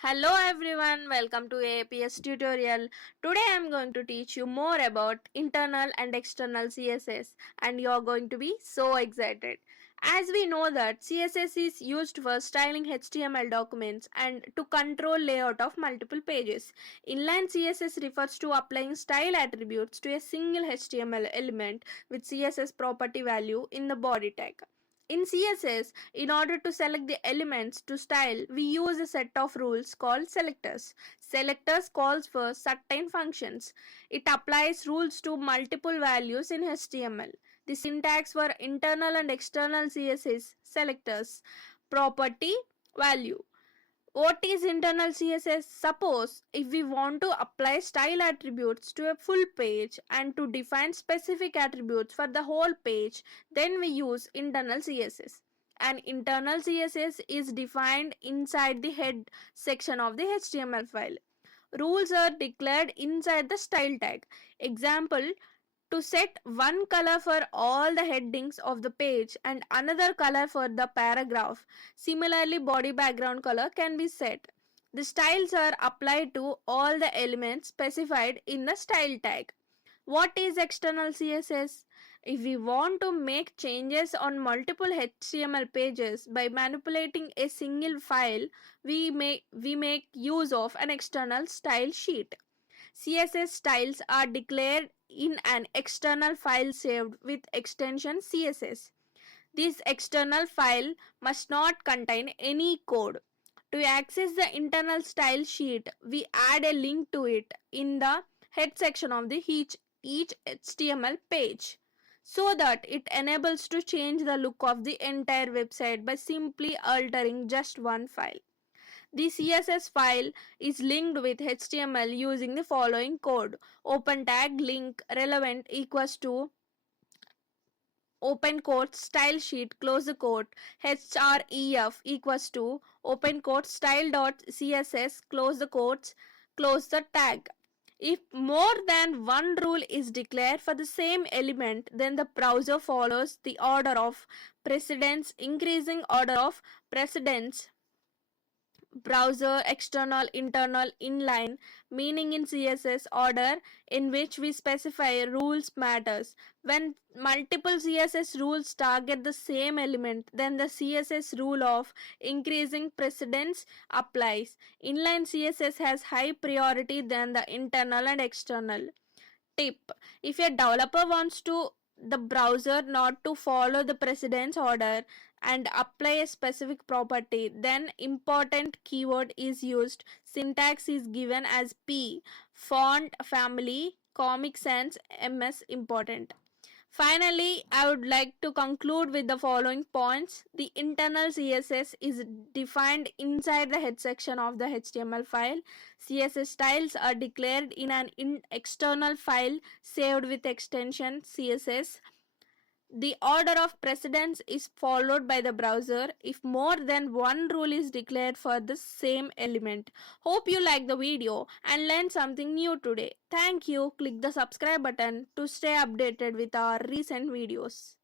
Hello everyone, welcome to AAPS tutorial. Today I am going to teach you more about internal and external CSS and you are going to be so excited. As we know that CSS is used for styling HTML documents and to control layout of multiple pages. Inline CSS refers to applying style attributes to a single HTML element with CSS property value in the body tag. In CSS, in order to select the elements to style, we use a set of rules called selectors. Selectors calls for certain functions. It applies rules to multiple values in HTML. The syntax for internal and external CSS selectors. Property, value. What is internal CSS? Suppose if we want to apply style attributes to a full page and to define specific attributes for the whole page, then we use internal CSS. And internal CSS is defined inside the head section of the HTML file. Rules are declared inside the style tag. Example, to set one color for all the headings of the page and another color for the paragraph. Similarly, body background color can be set. The styles are applied to all the elements specified in the style tag. What is external CSS? If we want to make changes on multiple HTML pages by manipulating a single file, we make use of an external style sheet. CSS styles are declared in an external file saved with extension CSS. This external file must not contain any code. To access the internal style sheet, we add a link to it in the head section of each HTML page so that it enables to change the look of the entire website by simply altering just one file. The CSS file is linked with HTML using the following code. Open tag link relevant equals to open quote style sheet close the quote href equals to open quote style.css close the quotes close the tag. If more than one rule is declared for the same element, then the browser follows the order of precedence, increasing order of precedence. Browser, external, internal, inline, meaning in CSS order in which we specify rules matters. When multiple CSS rules target the same element, then the CSS rule of increasing precedence applies. Inline CSS has high priority than the internal and external. Tip: if a developer wants to the browser not to follow the precedence order and apply a specific property, then important keyword is used. Syntax is given as P, font family, Comic Sans, MS important. Finally, I would like to conclude with the following points. The internal CSS is defined inside the head section of the HTML file. CSS styles are declared in an external file saved with extension CSS. The order of precedence is followed by the browser if more than one rule is declared for the same element. Hope you like the video and learned something new today. Thank you. Click the subscribe button to stay updated with our recent videos.